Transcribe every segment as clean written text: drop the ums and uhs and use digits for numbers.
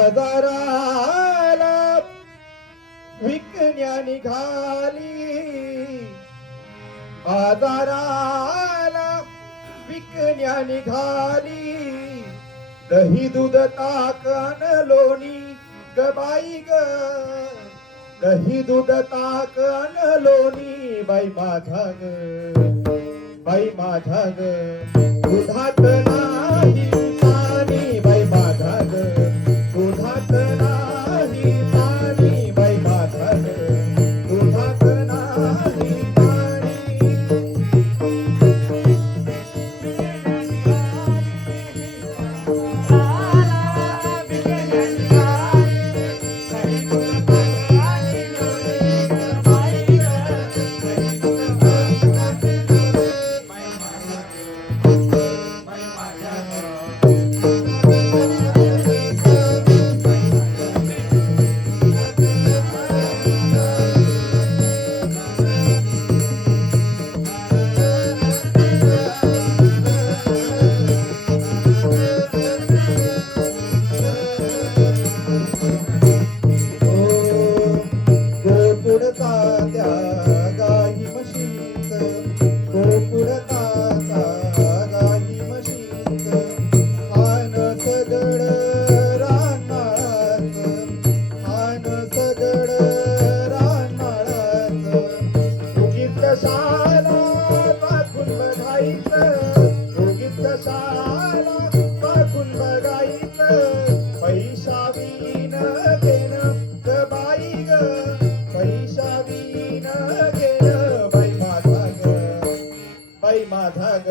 आजाराला विकण्या निघाली, आजाराला विकण्या निघाली. दही दूध ताक अन लोणी ग बाई ग, दही दूध ताक अन लोणी बाई माझा ग, बाई माझा ग. दुधात नाही पाणी बाई माझा ग, दुधात नाही पाणी बाई माझा ग, दुधात नाही पाणी. बाई माझा ग,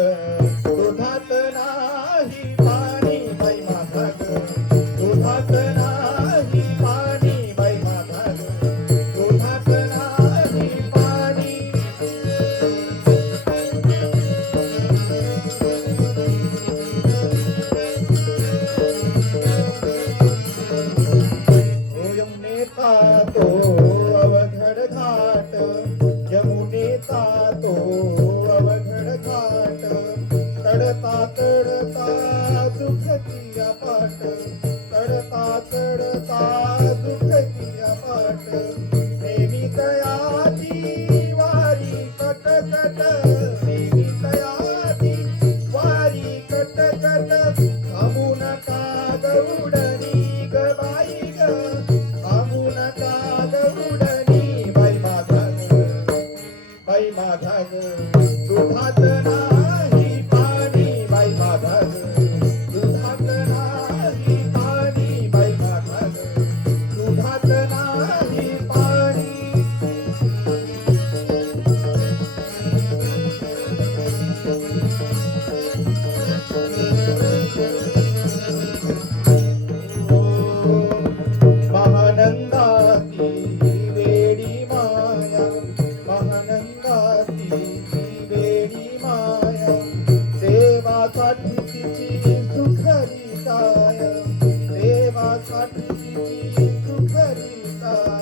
दुधात नाही पाणी बाई माझा ग, दुधात नाही पाणी बाई माझा ग, दुधात नाही पाणी. यमुनेचा तो अवघड घाट, यमुनेचा तो तडता तडता दुखती पाट, तडता तडता दुखती पाट. नेहमी तयाची वारी कटकट, नेहमी तयाची वारी कटकट. थांबू नका गरुडनी ग बाई ग, थांबू नका गरुडनी बाई माझा ग, बाई माझा ग. दुधात नाही पाणी बाई माझा ग, दुधात नाही पाणी बाई माझा ग, दुधात नाही पाणी. महानंदाची वेडी माया, महानंदाची वेडी माया. देवासाठी तिची सुखरी काया, देवासाठी तिची सुखरी काया.